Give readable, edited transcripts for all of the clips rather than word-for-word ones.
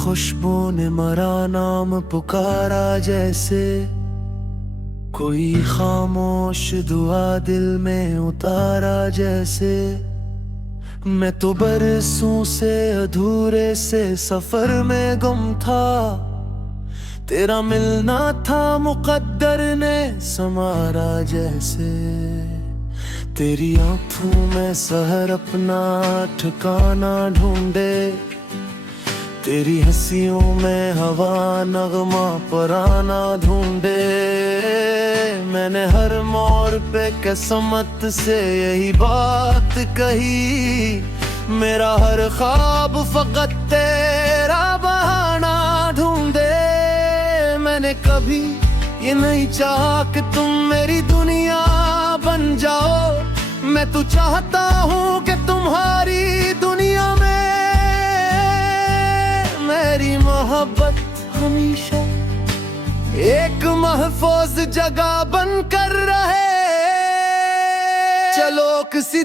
खुशबू ने मरा नाम पुकारा जैसे, कोई खामोश दुआ दिल में उतारा जैसे। मैं तो बरसों से अधूरे से सफर में गुम था, तेरा मिलना था मुकद्दर ने संवारा जैसे। तेरी आंखों में सहर अपना ठिकाना ढूंढे, तेरी हंसियों में हवा नगमा पराना ढूंढे। मैंने हर मोड़ पे किस्मत से यही बात कही, मेरा हर ख्वाब फकत तेरा बहाना ढूंढे। मैंने कभी ये नहीं चाहा कि तुम मेरी दुनिया बन जाओ, मैं तो चाहता हूँ कि तुम्हारी दुनिया में मेरी मोहब्बत हमेशा एक महफूज जगह बनकर रहे। चलो किसी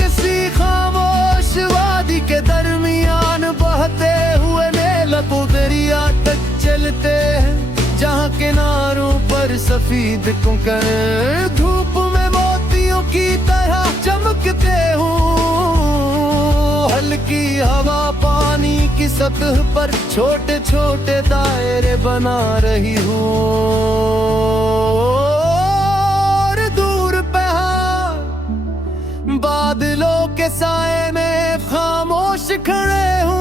किसी खामोश वादी के दरमियान बहते हुए नीलतों दरिया तक चलते हैं, जहाँ किनारों पर सफेद कंकर धूप में मोतियों की तरह चमकते हूँ। हल्की हवा पानी की सतह पर छोटे छोटे दायरे बना रही हूँ, और दूर पहाड़ बादलों के साए में खामोश खड़े हूँ।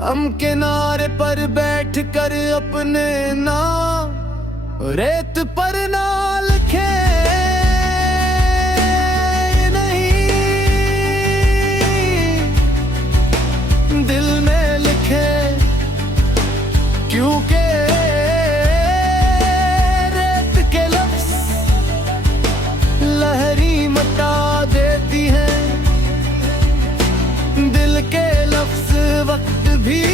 हम किनारे पर बैठ कर अपने नाम रेत पर ना लिखे, दिल में लिखे, क्योंकि रेत के लफ्ज लहरी मटा देती हैं, दिल के लफ्ज वक्त भी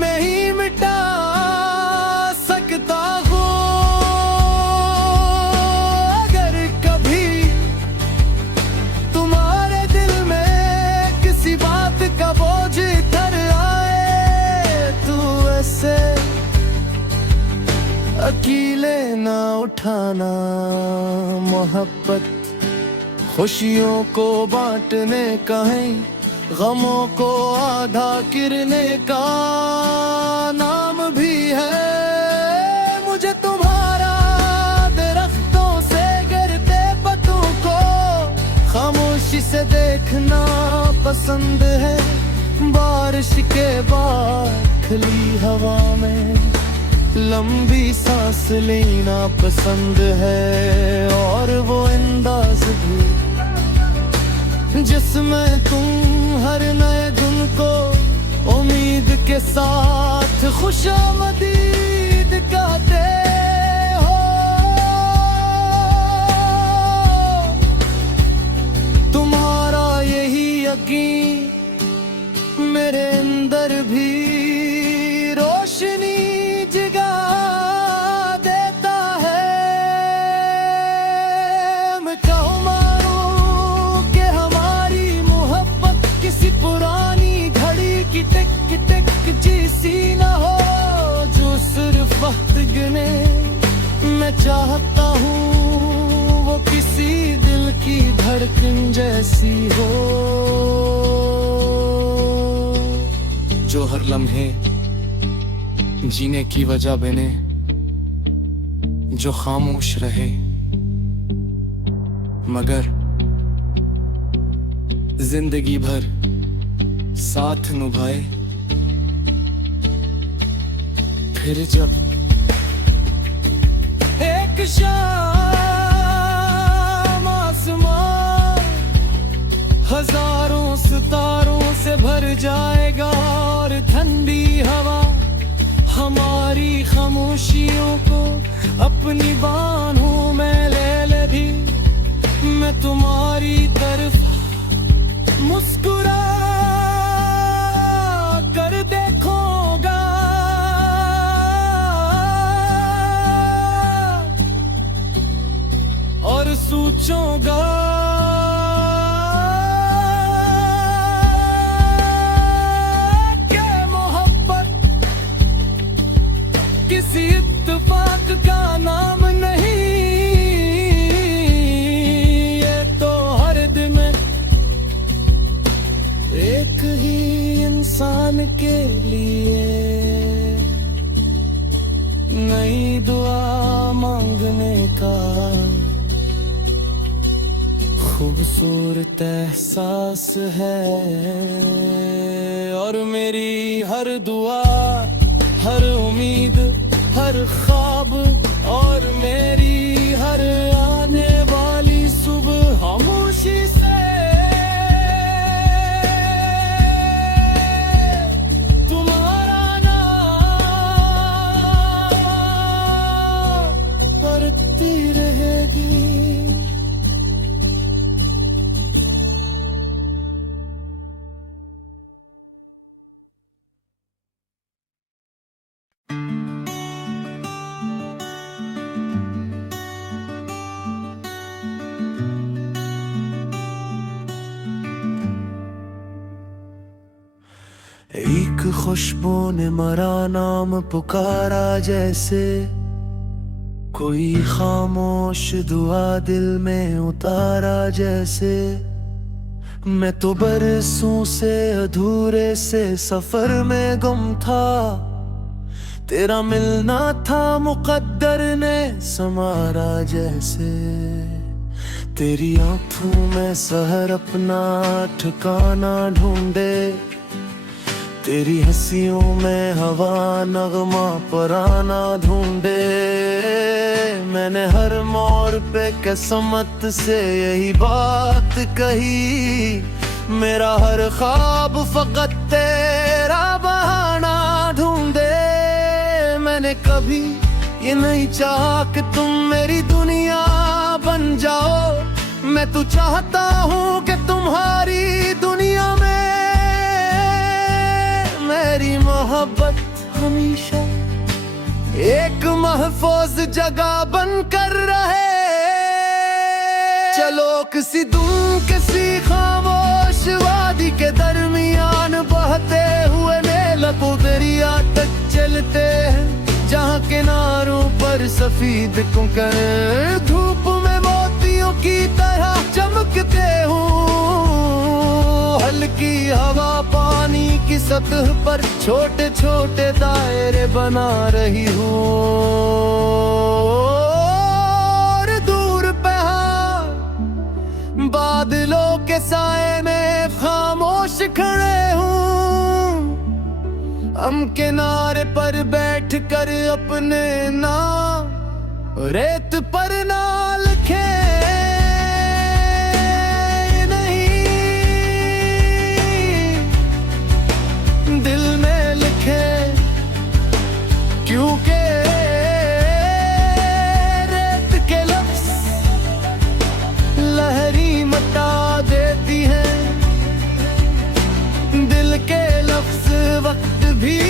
मैं ही मिटा सकता हूँ। अगर कभी तुम्हारे दिल में किसी बात का बोझ इधर आए, तो ऐसे अकेले ना उठाना। मोहब्बत खुशियों को बांटने का है, गमों को आधा किरने का नाम भी है। मुझे तुम्हारा दरख्तों से गिरते पत्तों को खामोशी से देखना पसंद है, बारिश के बाद खुली हवा में लंबी सांस लेना पसंद है, और वो अंदाज भी जिसमें तुम हर नए दिन को उम्मीद के साथ खुशामदीद कहते हो। तुम्हारा यही यकीन मेरे अंदर भी रोशनी जगा देता है। मैं कहूँ मारूं कि हमारी मोहब्बत किसी पुरानी घड़ी की टिक टिक जैसी न हो, जो सिर्फ वक्त गिने। मैं चाहता हूँ वो किसी दिल की धड़कन जैसी हो, जो हर लम्हे जीने की वजह बने, जो खामोश रहे मगर जिंदगी भर साथ निभाए। फिर जब एक शाम आसमान हजारों सितारों से भर जाएगा, और ठंडी हवा हमारी खामोशियों को अपनी बाहों में ले लेगी। मैं तुम्हारी तरफ मुस्कुरा कर देखूंगा, और सोचूंगा इंसान के लिए नई दुआ मांगने का खूबसूरत एहसास है। और मेरी हर दुआ, हर उम्मीद, हर ख्वाब और मेरी हर आने वाली सुबह खामोशी से तुम्हारा नाम करती रहेगी। एक खुशबू ने मरा नाम पुकारा, जैसे कोई खामोश दुआ दिल में उतारा। जैसे मैं तो बरसों से अधूरे से सफर में गुम था, तेरा मिलना था मुकद्दर ने संवारा। जैसे तेरी आंखों में सहर अपना ठिकाना ढूंढे, तेरी हंसियों में हवा नगमा पराना ढूंढे। मैंने हर मोड़ पे किस्मत से यही बात कही, मेरा हर ख्वाब फकत तेरा बहाना ढूंढे। मैंने कभी ये नहीं चाहा कि तुम मेरी दुनिया बन जाओ, मैं तो चाहता हूँ कि तुम्हारी दुनिया में मेरी मोहब्बत हमेशा एक महफूज जगह बनकर रहे। चलो किसी दूर किसी खामोश वादी के दरमियान बहते हुए नीला दरिया तक चलते हैं, जहाँ किनारों पर सफेद कंकर धूप में मोतियों की तरह चमकते हूँ। हल्की हवा पानी की सतह पर छोटे छोटे दायरे बना रही हूँ। और दूर पहाड़ बादलों के साए में खामोश खड़े हूँ। हम किनारे पर बैठ कर अपने नाम रेत पर ना लिखे, दिल में लिखे, क्योंकि रेत के लफ्ज लहरी मटा देती हैं, दिल के लफ्ज वक्त भी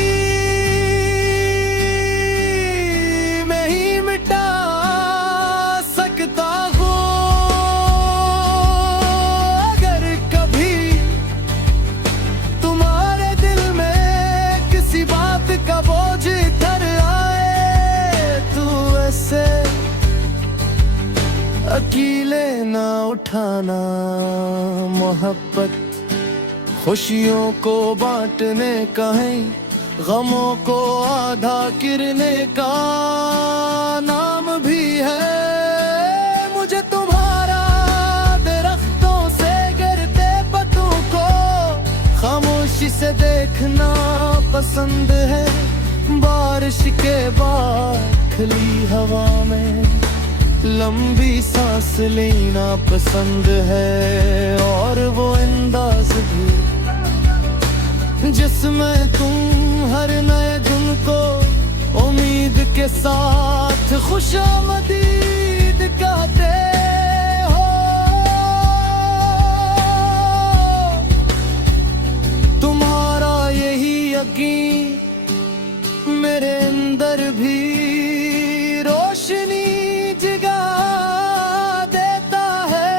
मैं ही मिटा सकता हूँ। अगर कभी तुम्हारे दिल में किसी बात का बोझ इधर आए, तो ऐसे अकेले ना उठाना। मोहब्बत खुशियों को बांटने का है, गमों को आधा किरने का नाम भी है। मुझे तुम्हारा दरख्तों से गिरते पत्तों को खामोशी से देखना पसंद है। बारिश के बाद खुली हवा में लंबी सांस लेना पसंद है। और वो अंदाज भी जिसमें तुम हर नए दिन को उम्मीद के साथ खुशामदीद कहते हो। तुम्हारा यही यकीन मेरे अंदर भी रोशनी जगा देता है।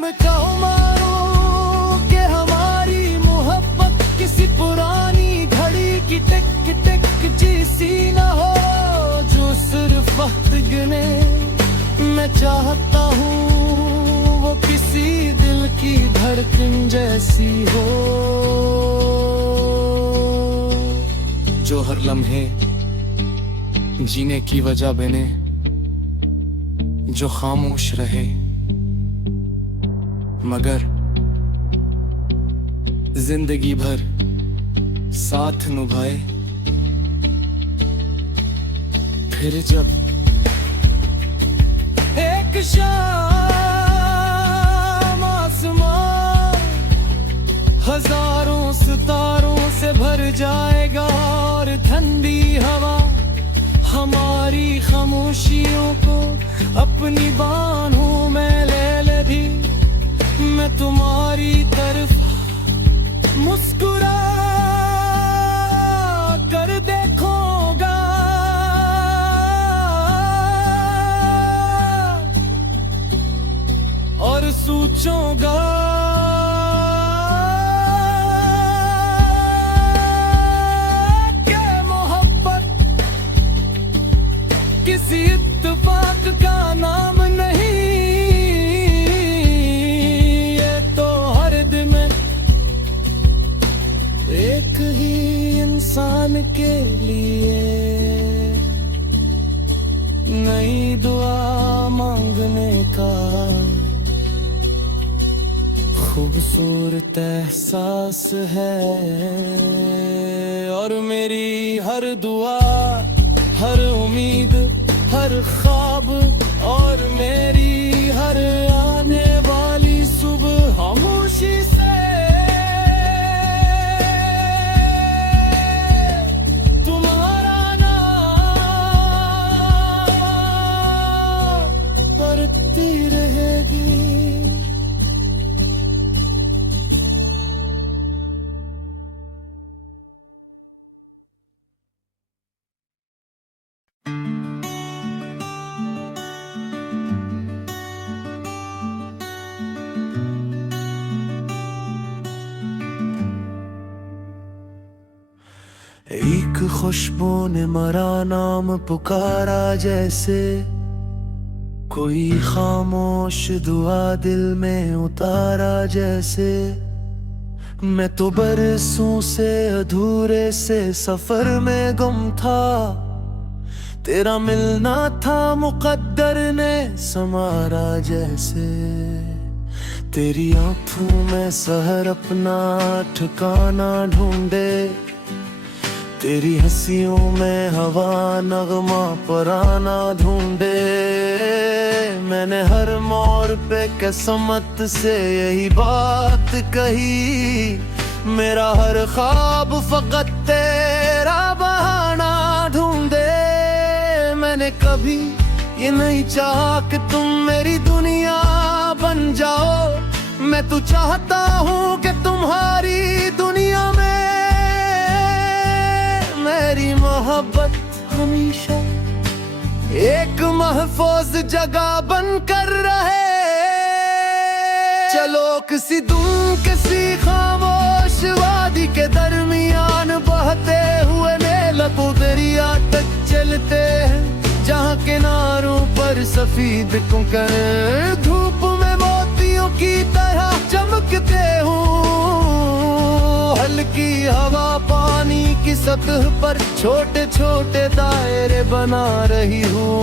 मैं कहूँ मारूं कि हमारी मोहब्बत किसी पुरानी घड़ी की टिक टिक जैसी न हो, जो सिर्फ वक्त गिने। मैं चाहता हूँ वो किसी दिल की धड़कन जैसी हो, जो हर लम्हे जीने की वजह बने, जो खामोश रहे मगर जिंदगी भर साथ निभाए। फिर जब एक शाम आसमां हजारों सितारों से भर जाएगा और ठंडी हवा हमारी खामोशियों को अपनी बाहों में ले लेगी। मैं तुम्हारी तरफ मुस्कुरा कर देखूंगा, और सोचूंगा कि मोहब्बत किसी इत्तेफाक का नाम नहीं, ये तो हर दिन में एक ही इंसान के लिए नई दुआ मांगने का खूबसूरत एहसास है। और मेरी हर दुआ, हर उम्मीद, हर ख्वाब और मेरी हर आने वाली सुबह खामोशी से तुम्हारा नाम पढ़ती रहेगी। एक खुशबू ने मरा नाम पुकारा, जैसे कोई खामोश दुआ दिल में उतारा। जैसे मैं तो बरसों से अधूरे से सफर में गुम था, तेरा मिलना था मुकद्दर ने संवारा। जैसे तेरी आंखों में सहर अपना ठिकाना ढूंढे, तेरी हंसियों में हवा नगमा पराना ढूंढे। मैंने हर मोड़ पे किस्मत से यही बात कही, मेरा हर ख्वाब फकत तेरा बहाना ढूंढे। मैंने कभी ये नहीं चाहा कि तुम मेरी दुनिया बन जाओ, मैं तो चाहता हूँ कि तुम्हारी दुनिया में मेरी मोहब्बत हमेशा एक महफूज जगह बनकर रहे। चलो किसी दूर किसी खामोश वादी के दरमियान बहते हुए नीलकों दरिया तक चलते हैं, जहाँ किनारों पर सफेद कंकर धूप में मोतियों की तरह चमकते हूँ। हल्की हवा पानी की सतह पर छोटे छोटे दायरे बना रही हूँ,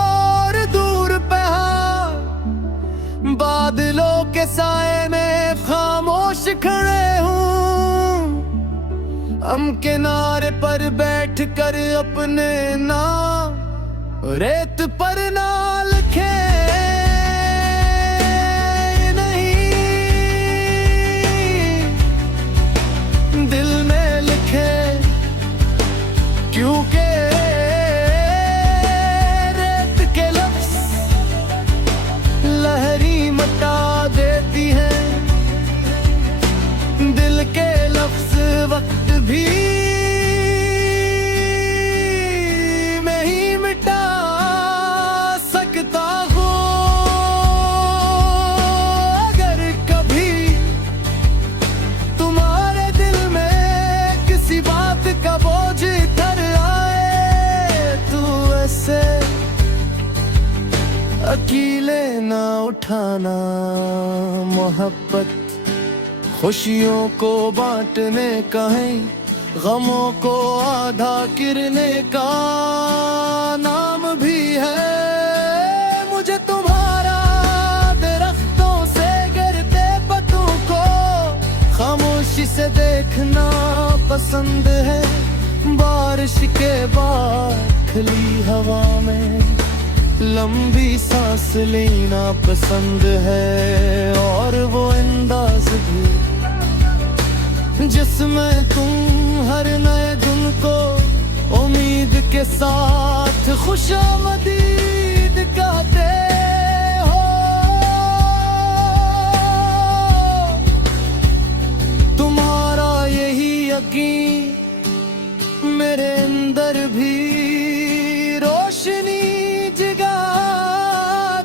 और दूर पे बादलों के साए में खामोश खड़े हूँ। हम किनारे पर बैठ कर अपने नाम रेत पर ना लिखे, दिल में लिखे, क्योंकि रेत के लफ्ज लहरी मटा देती है, दिल के लफ्ज वक्त भी नहीं मिटा सकता हूँ। अगर कभी तुम्हारे दिल में किसी बात का बोझ इधर आए, तो ऐसे अकेले ना उठा बिठाना मोहब्बत, खुशियों को बांटने का है, गमों को आधा गिरने का नाम भी है। मुझे तुम्हारा दरख्तों से गिरते पत्तों को खामोशी से देखना पसंद है। बारिश के बाद खिली हवा में लंबी सांस लेना पसंद है। और वो अंदाज भी जिसमें तुम हर नए दिन को उम्मीद के साथ खुशामदीद कहते हो। तुम्हारा यही यकीन मेरे अंदर भी रोशनी जगा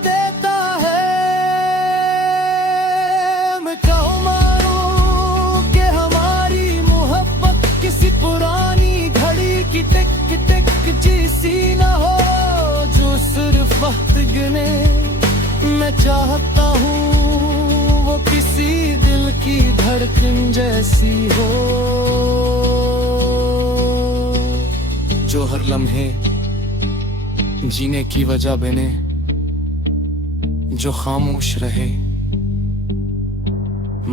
देता है। मैं कहूँ मारूं कि हमारी मोहब्बत किसी पुरानी घड़ी की टिक टिक जैसी न हो, जो सिर्फ वक्त गिने। मैं चाहता हूँ वो किसी दिल की धड़कन जैसी हो, जो हर लम्हे जीने की वजह बने, जो खामोश रहे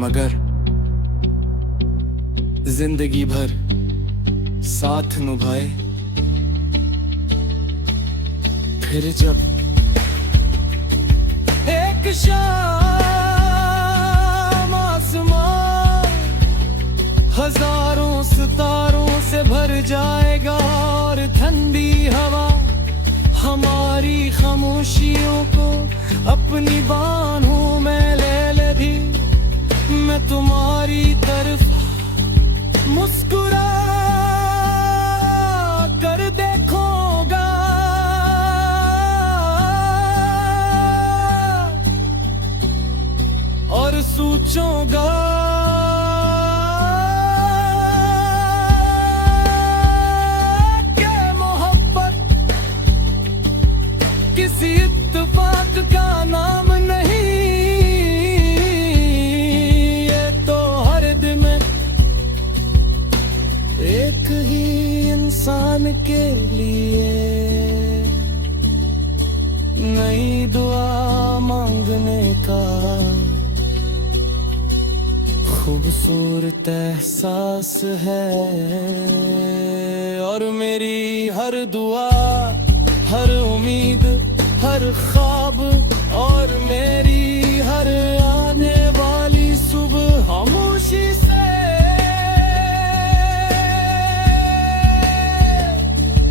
मगर जिंदगी भर साथ निभाए। फिर जब एक शाम आसमान हजारों सितारों से भर जाएगा और ठंडी हवा हमारी खामोशियों को अपनी बाहों में ले लेगी। मैं तुम्हारी तरफ मुस्कुरा कर देखूंगा और सोचूंगा कि मोहब्बत किसी इत्तेफाक का नाम नहीं, ये तो हर दिन में एक ही इंसान के लिए नई दुआ मांगने का खूबसूरत एहसास है। और मेरी हर दुआ, हर उम्मीद, हर ख्वाब और मेरी हर आने वाली सुबह खामोशी से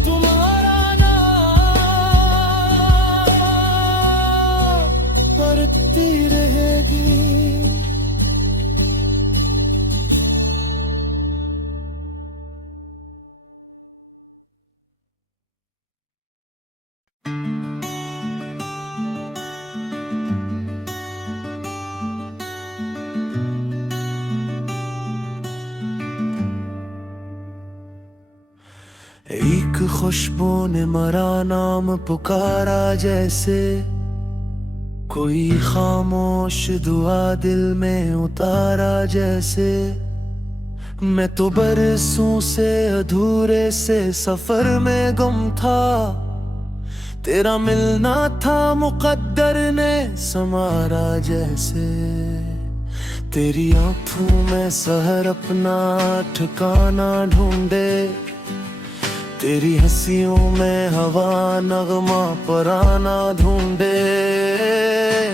तुम्हारा नाम करती रहेगी। एक खुशबू ने मरा नाम पुकारा, जैसे कोई खामोश दुआ दिल में उतारा। जैसे मैं तो बरसों से अधूरे से सफर में गुम था, तेरा मिलना था मुकद्दर ने संवारा। जैसे तेरी आंखों में सहर अपना ठिकाना ढूंढे, तेरी हंसियों में हवा नगमा पराना ढूंढे।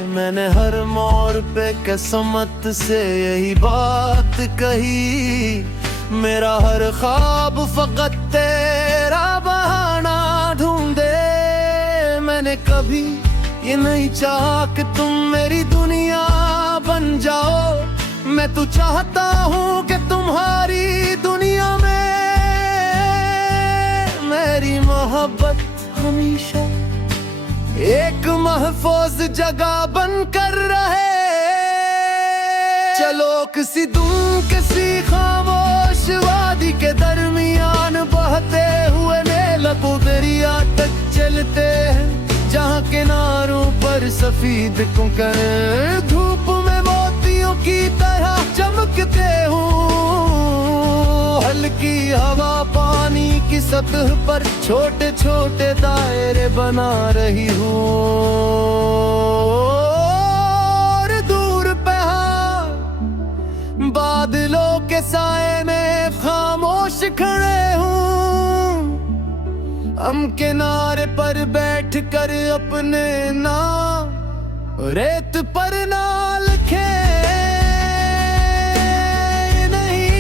मैंने हर मोड़ पे किस्मत से यही बात कही, मेरा हर ख्वाब फकत तेरा बहाना ढूंढे। मैंने कभी ये नहीं चाहा कि तुम मेरी दुनिया बन जाओ, मैं तो चाहता हूँ कि तुम्हारी दुनिया में मेरी मोहब्बत हमेशा एक महफूज जगह बनकर रहे। चलो किसी दूर किसी खामोश वादी के दरमियान बहते हुए नीलको दरिया तक चलते हैं, जहाँ किनारों पर सफेद कुंकड़, धूप में मोतियों की तरह चमकते हूँ। हल्की हवा पानी की सतह पर छोटे छोटे दायरे बना रही हूँ। और दूर पे बादलों के साए में खामोश खड़े हूँ। हम किनारे पर बैठ कर अपने नाम रेत पर ना लिखे नहीं,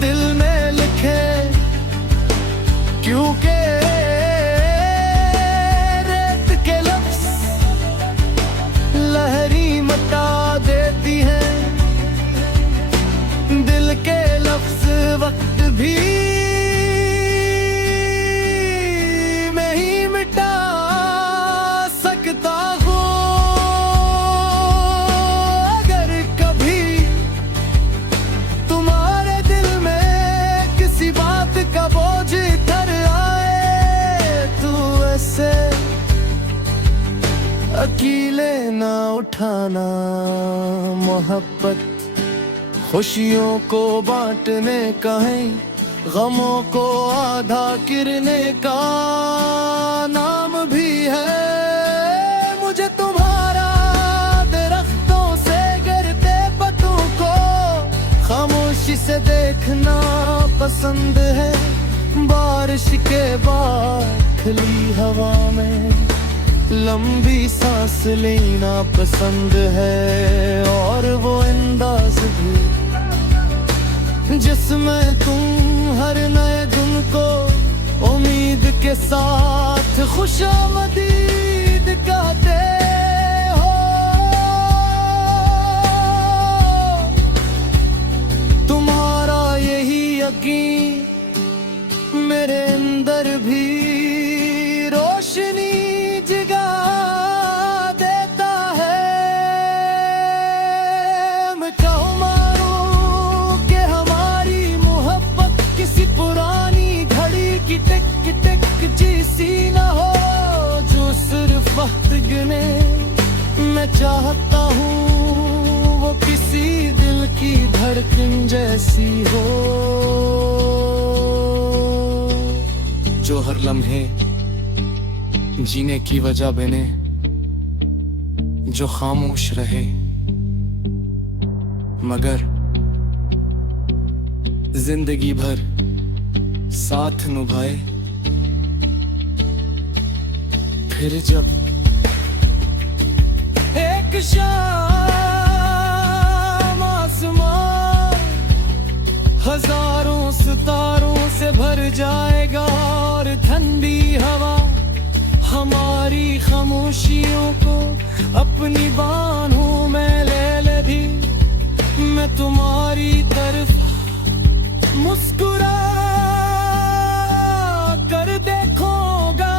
दिल में लिखे, क्योंकि रेत के लफ्ज लहरी मटा देती हैं। दिल के लफ्ज वक्त भी मैं ही मिटा सकता हूँ। अगर कभी तुम्हारे दिल में किसी बात का बोझ इधर आए, तो ऐसे अकेले ना उठाना। मोहब्बत खुशियों को बांटने का है, गमों को आधा गिरने का नाम भी है। मुझे तुम्हारा दरख्तों से गिरते पत्तों को खामोशी से देखना पसंद है। बारिश के बाद खुली हवा में लंबी सांस लेना पसंद है। और वो अंदाज भी जिसमें तुम हर नए दिन को उम्मीद के साथ खुशामदीद कहते हो। तुम्हारा यही यकीन मेरे अंदर भी रोशनी जगा देता है। मैं कहूँ मारूं कि हमारी मोहब्बत किसी पुरानी घड़ी की टिक टिक जैसी न हो, जो सिर्फ वक्त गिने। मैं चाहता हूँ वो किसी दिल की धड़कन जैसी हो, जो हर लम्हे जीने की वजह बने, जो खामोश रहे मगर जिंदगी भर साथ निभाए। फिर जब एक शाम आसमान हजारों सितारों से भर जाएगा और ठंडी हवा हमारी खामोशियों को अपनी बाहों में ले लेगी। मैं तुम्हारी तरफ मुस्कुरा कर देखूंगा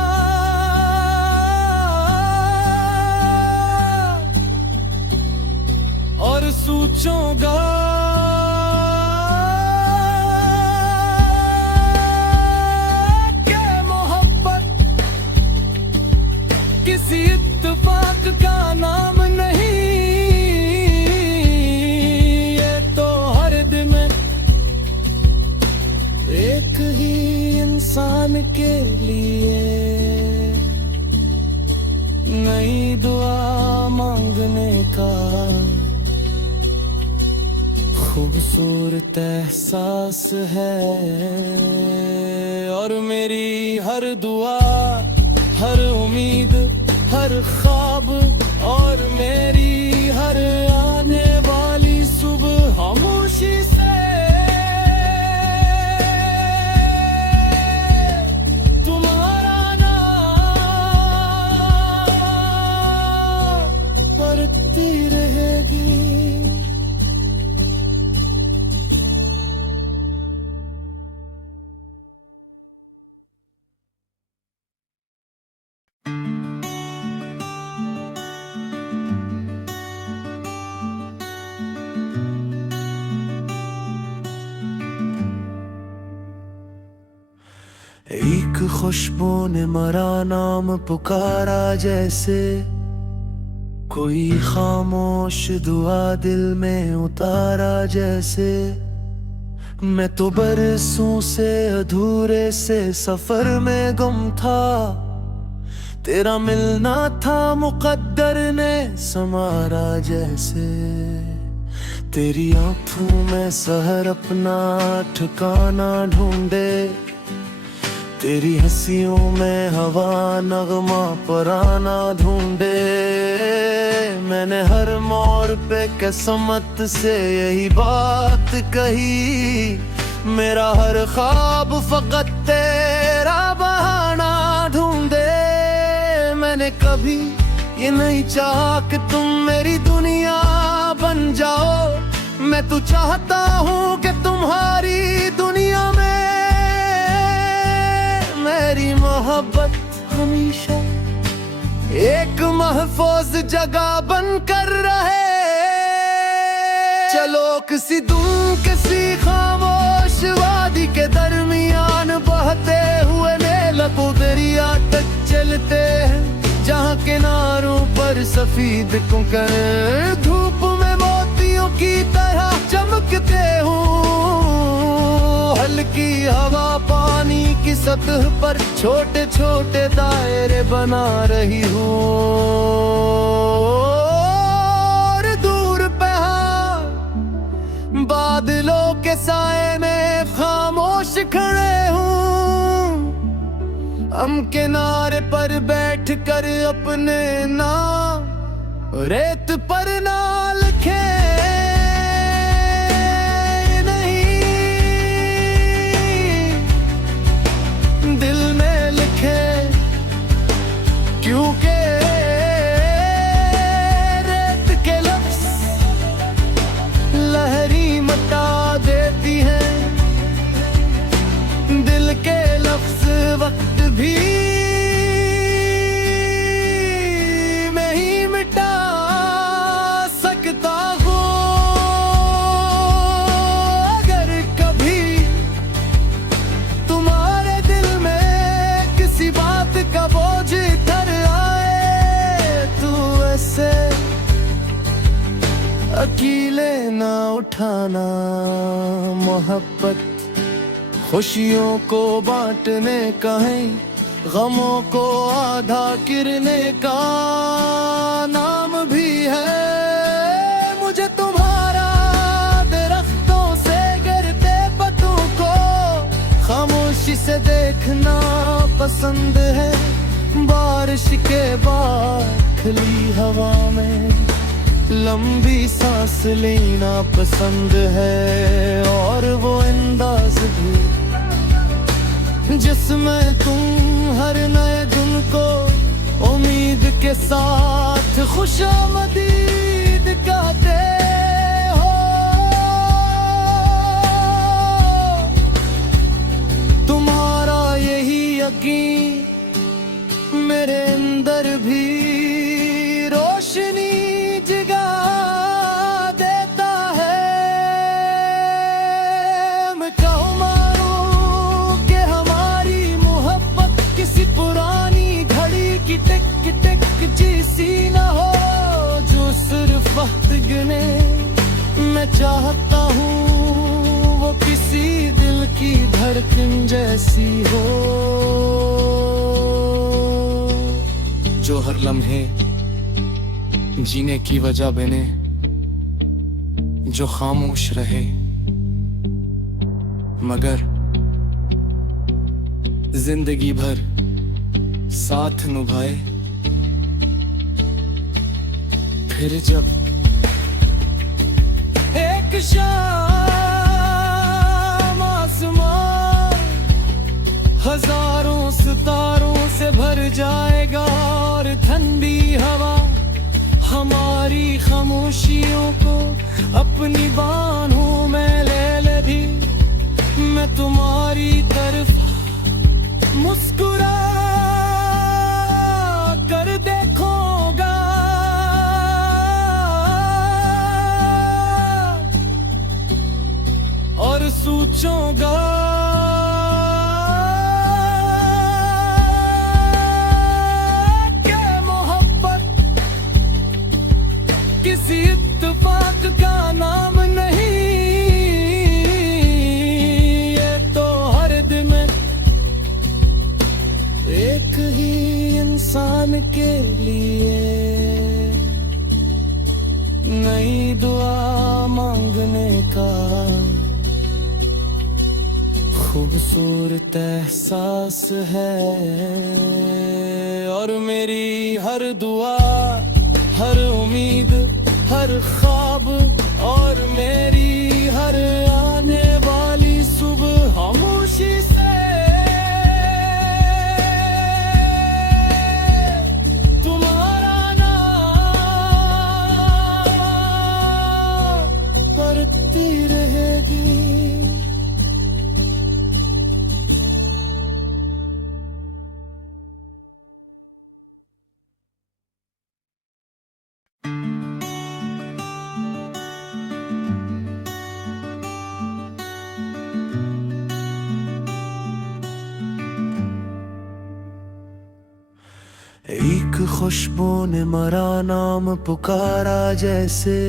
और सोचूंगा किसी इत्तेफाक का नाम नहीं। ये तो हर दिन में एक ही इंसान के लिए नई दुआ मांगने का खूबसूरत एहसास है। और मेरी हर दुआ, हर उम्मीद, हर ख्वाब और मेरी हर आने वाली सुबह खामोशी से तुम्हारा नाम पढ़ती रहेगी। खुशबू ने मरा नाम पुकारा जैसे, कोई खामोश दुआ दिल में उतारा जैसे। मैं तो बरसों से अधूरे से सफर में गुम था, तेरा मिलना था मुकद्दर ने संवारा जैसे। तेरी आंखों में सहर अपना ठिकाना ढूंढे, तेरी हंसियों में हवा नगमा पराना ढूंढे। मैंने हर मोड़ पे किस्मत से यही बात कही, मेरा हर ख्वाब फकत तेरा बहाना ढूंढे। मैंने कभी ये नहीं चाहा कि तुम मेरी दुनिया बन जाओ, मैं तो चाहता हूँ कि तुम्हारी दुनिया में मेरी मोहब्बत हमेशा एक महफूज जगह बन कर रहे। चलो किसी किसी खामोश वादी के दरमियान बहते हुए नीलको दरिया तक चलते हैं, जहाँ किनारों पर सफेद कंकर धूप में मोतियों की तरह चमकते हूँ। हल्की हवा पानी की सतह पर छोटे छोटे दायरे बना रही हूँ, और दूर पे बादलों के साए में खामोश खड़े हूँ। हम किनारे पर बैठ कर अपने नाम रेत पर ना लिखे, दिल में लिखे, क्योंकि रेत के लफ्ज लहरी मटा देती हैं, दिल के लफ्ज वक्त भी मैं ही मिटा सकता हूँ। अगर कभी तुम्हारे दिल में किसी बात का बोझ इधर आए, तो ऐसे अकेले ना उठाना। मोहब्बत खुशियों को बांटने का है, गमों को आधा किरने का नाम भी है। मुझे तुम्हारा दरख्तों से गिरते पत्तों को खामोशी से देखना पसंद है। बारिश के बाद खुली हवा में लंबी सांस लेना पसंद है, और वो अंदाज भी जिसमें तुम हर नए दिन को उम्मीद के साथ खुशामदीद कहते हो। तुम्हारा यही यकीन मेरे अंदर भी रोशनी जगा देता है। मैं कहूँ मारूं कि हमारी मोहब्बत किसी पुरानी घड़ी की टिक टिक जैसी न हो, जो सिर्फ वक्त गिने। मैं चाहता हूँ वो किसी दिल की धड़कन जैसी हो, जो हर लम्हे जीने की वजह बने, जो खामोश रहे मगर जिंदगी भर साथ निभाए। फिर जब एक शाम आसमान हजारों सितारों से भर जाएगा, और ठंडी हवा हमारी खामोशियों को अपनी बाहों में ले लेगी। मैं तुम्हारी तरफ मुस्कुरा कर देखूंगा, और सोचूंगा किसी इत्तेफाक का नाम नहीं, ये तो हर दिन में एक ही इंसान के लिए नई दुआ मांगने का खूबसूरत एहसास है। और मेरी हर दुआ, हर उम्मीद, हर ख्वाब और मेरी हर आने वाली सुबह खामोशी से तुम्हारा नाम करती रहेगी। एक खुशबू ने मरा नाम पुकारा, जैसे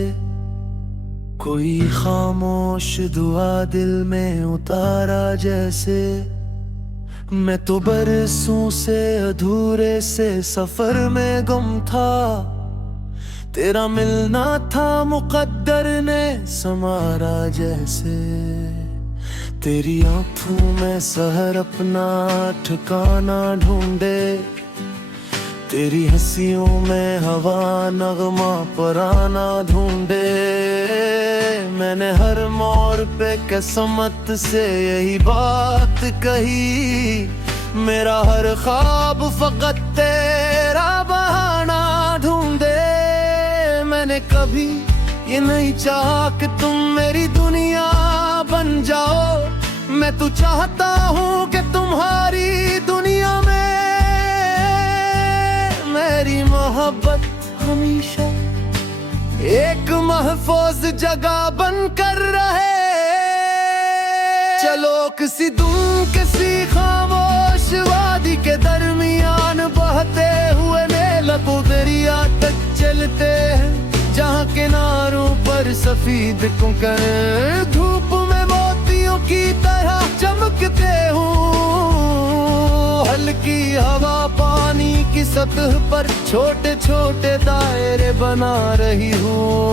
कोई खामोश दुआ दिल में उतारा। जैसे मैं तो बरसों से अधूरे से सफर में गुम था, तेरा मिलना था मुकद्दर ने संवारा। जैसे तेरी आंखों में सहर अपना ठिकाना ढूंढे, तेरी हंसियों में हवा नगमा पराना ढूंढे। मैंने हर मोड़ पे किस्मत से यही बात कही, मेरा हर ख्वाब फकत तेरा बहाना ढूंढे। मैंने कभी ये नहीं चाहा कि तुम मेरी दुनिया बन जाओ, मैं तो चाहता हूँ कि तुम्हारी दुनिया में मेरी मोहब्बत हमेशा एक महफूज जगह बनकर रहे। चलो किसी दूर किसी खामोश वादी के दरमियान बहते हुए नीलको दरिया तक चलते हैं, जहाँ किनारों पर सफेद कंकर धूप में मोतियों की तरह चमकते हूँ। हल्की हवा पानी की सतह पर छोटे छोटे दायरे बना रही हूँ।